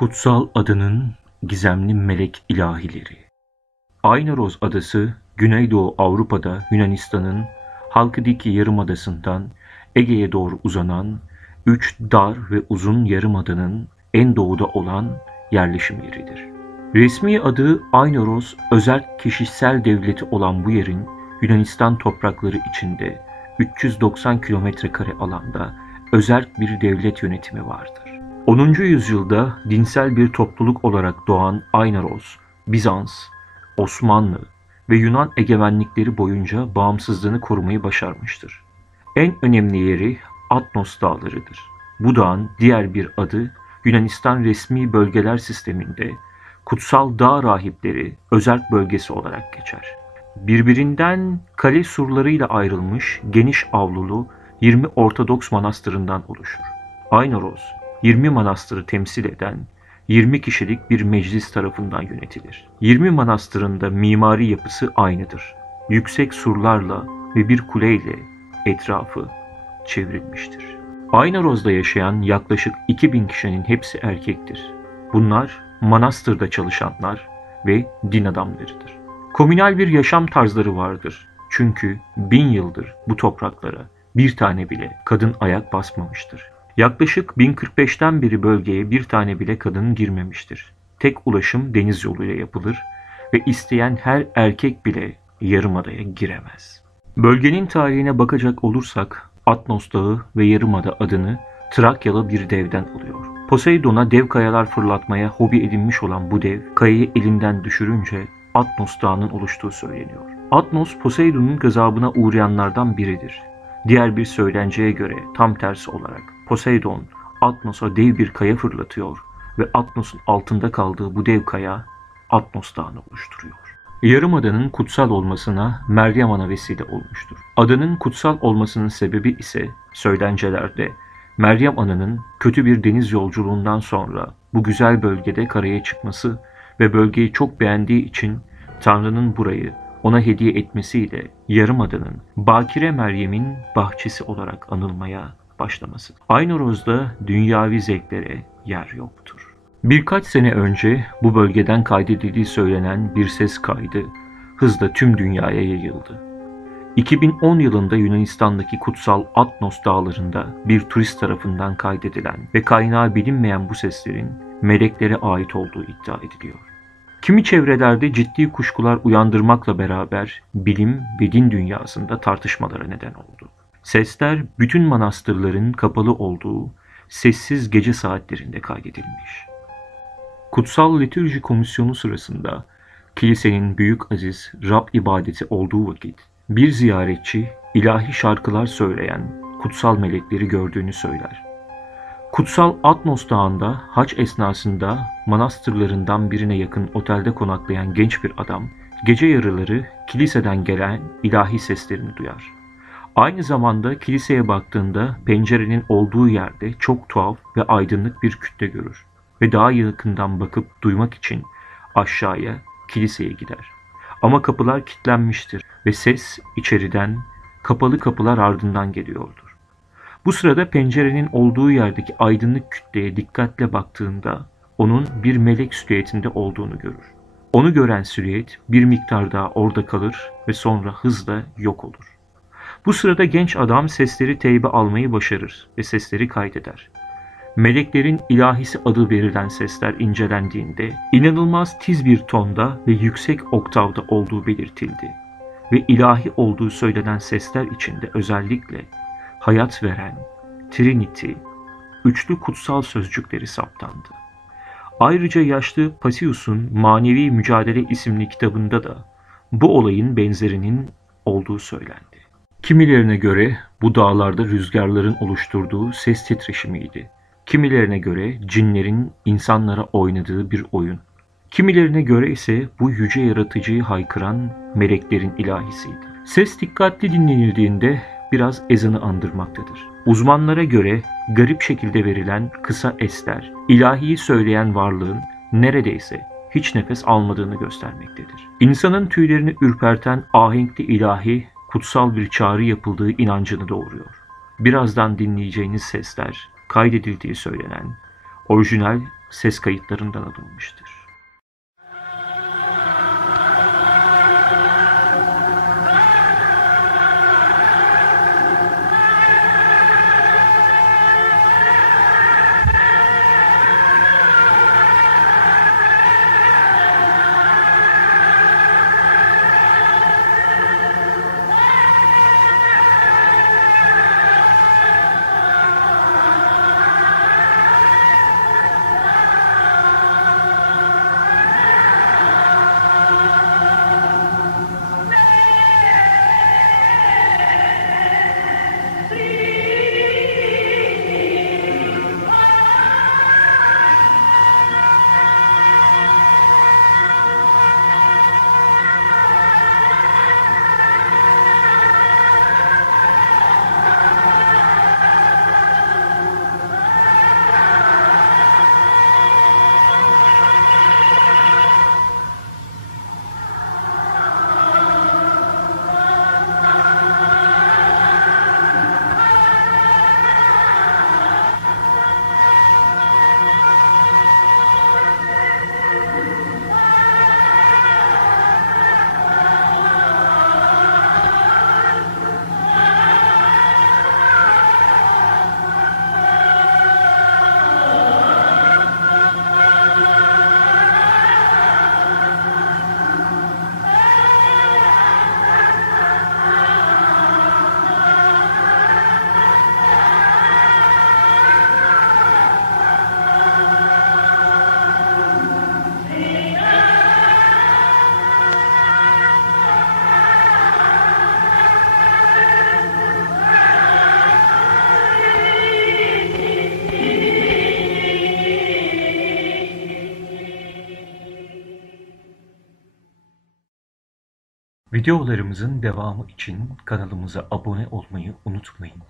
Kutsal Ada'nın gizemli melek ilahileri. Aynaroz Adası, Güneydoğu Avrupa'da Yunanistan'ın Halkidiki Yarımadası'ndan Ege'ye doğru uzanan 3 dar ve uzun yarımadanın en doğuda olan yerleşim yeridir. Resmi adı Aynaroz, özerk kişisel devleti olan bu yerin Yunanistan toprakları içinde 390 kilometrekare alanda özerk bir devlet yönetimi vardır. 10. yüzyılda dinsel bir topluluk olarak doğan Aynaroz, Bizans, Osmanlı ve Yunan egemenlikleri boyunca bağımsızlığını korumayı başarmıştır. En önemli yeri Atnos Dağları'dır. Bu dağın diğer bir adı Yunanistan resmi bölgeler sisteminde Kutsal Dağ Rahipleri Özerk Bölgesi olarak geçer. Birbirinden kale surlarıyla ayrılmış geniş avlulu 20 Ortodoks manastırından oluşur. Aynaroz, 20 manastırı temsil eden 20 kişilik bir meclis tarafından yönetilir. 20 manastırın da mimari yapısı aynıdır. Yüksek surlarla ve bir kuleyle etrafı çevrilmiştir. Aynaroz'da yaşayan yaklaşık 2000 kişinin hepsi erkektir. Bunlar manastırda çalışanlar ve din adamlarıdır. Komünal bir yaşam tarzları vardır. Çünkü 1000 yıldır bu topraklara bir tane bile kadın ayak basmamıştır. Yaklaşık 1045'ten beri bölgeye bir tane bile kadın girmemiştir. Tek ulaşım deniz yoluyla yapılır ve isteyen her erkek bile Yarımada'ya giremez. Bölgenin tarihine bakacak olursak Atnos Dağı ve Yarımada adını Trakyalı bir devden alıyor. Poseidon'a dev kayalar fırlatmaya hobi edinmiş olan bu dev kayayı elinden düşürünce Atnos Dağı'nın oluştuğu söyleniyor. Atnos, Poseidon'un gazabına uğrayanlardan biridir. Diğer bir söylenceye göre tam tersi olarak Poseidon Atnos'a dev bir kaya fırlatıyor ve Atnos'un altında kaldığı bu dev kaya Atnos Dağı'nı oluşturuyor. Yarımada'nın kutsal olmasına Meryem Ana vesile olmuştur. Adanın kutsal olmasının sebebi ise söylencelerde Meryem Ana'nın kötü bir deniz yolculuğundan sonra bu güzel bölgede karaya çıkması ve bölgeyi çok beğendiği için Tanrı'nın burayı ona hediye etmesiyle Yarımada'nın Bakire Meryem'in bahçesi olarak anılmaya başlaması. Aynoroz'da dünyavi zevklere yer yoktur. Birkaç sene önce bu bölgeden kaydedildiği söylenen bir ses kaydı hızla tüm dünyaya yayıldı. 2010 yılında Yunanistan'daki kutsal Atnos dağlarında bir turist tarafından kaydedilen ve kaynağı bilinmeyen bu seslerin meleklere ait olduğu iddia ediliyor. Kimi çevrelerde ciddi kuşkular uyandırmakla beraber bilim ve din dünyasında tartışmalara neden oldu. Sesler bütün manastırların kapalı olduğu sessiz gece saatlerinde kaydedilmiş. Kutsal Litürji Komisyonu sırasında kilisenin büyük aziz Rab ibadeti olduğu vakit bir ziyaretçi ilahi şarkılar söyleyen kutsal melekleri gördüğünü söyler. Kutsal Atnos Dağı'nda haç esnasında manastırlarından birine yakın otelde konaklayan genç bir adam gece yarıları kiliseden gelen ilahi seslerini duyar. Aynı zamanda kiliseye baktığında pencerenin olduğu yerde çok tuhaf ve aydınlık bir kütle görür ve daha yakından bakıp duymak için aşağıya kiliseye gider. Ama kapılar kilitlenmiştir ve ses içeriden kapalı kapılar ardından geliyordur. Bu sırada pencerenin olduğu yerdeki aydınlık kütleye dikkatle baktığında onun bir melek silüetinde olduğunu görür. Onu gören silüet bir miktar daha orada kalır ve sonra hızla yok olur. Bu sırada genç adam sesleri teybe almayı başarır ve sesleri kaydeder. Meleklerin ilahisi adı verilen sesler incelendiğinde inanılmaz tiz bir tonda ve yüksek oktavda olduğu belirtildi ve ilahi olduğu söylenen sesler içinde özellikle hayat veren, Trinity, üçlü kutsal sözcükleri saptandı. Ayrıca yaşlı Pasius'un Manevi Mücadele isimli kitabında da bu olayın benzerinin olduğu söylendi. Kimilerine göre bu dağlarda rüzgarların oluşturduğu ses titreşimiydi. Kimilerine göre cinlerin insanlara oynadığı bir oyun. Kimilerine göre ise bu yüce yaratıcıyı haykıran meleklerin ilahisiydi. Ses dikkatli dinlenildiğinde biraz ezanı andırmaktadır. Uzmanlara göre garip şekilde verilen kısa esler, ilahiyi söyleyen varlığın neredeyse hiç nefes almadığını göstermektedir. İnsanın tüylerini ürperten ahenkli ilahi, kutsal bir çağrı yapıldığı inancını doğuruyor. Birazdan dinleyeceğiniz sesler, kaydedildiği söylenen, orijinal ses kayıtlarından alınmıştır. Videolarımızın devamı için kanalımıza abone olmayı unutmayın.